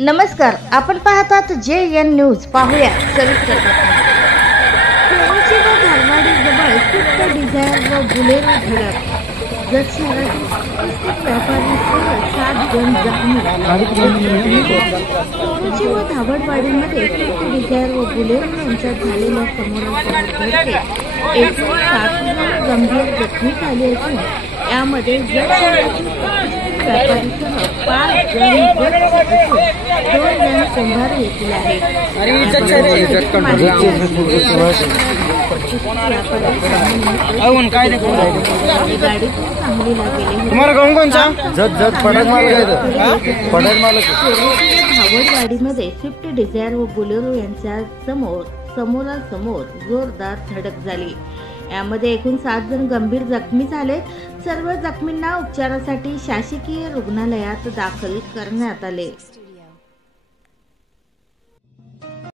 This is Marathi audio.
नमस्कार, आपण पाहतात JN न्यूज. पाहूया सविस्तर बातमी. कोरोची व धारवाडी जवळ स्विफ्ट डिझायर व बुलेरो धडक. जत शहरातील उपस्थित व्यापारीसह 7 जण जखमी. कोरोची व धावडवाडीमध्ये स्विफ्ट डिझायर व बुलेरो यांच्यात झालेल्या समोरासमोर धडकेत एकूण 7 जण गंभीर जखमी झाले असून यामध्ये जत शहरातील व्यापारीसह 5 जण जखमी असून 2 जण कुंभार येथील आहेत. गाडीतून सांगलीला गेले. धावडवाडीमध्ये स्विफ्ट डिझायर व बुलेरो यांच्या समोरासमोर जोरदार धडक झाली. यामध्ये एकूण 7 जण गंभीर जखमी झाले. सर्व जखमींना उपचारासाठी शासकीय रुग्णालयात दाखल करण्यात आले.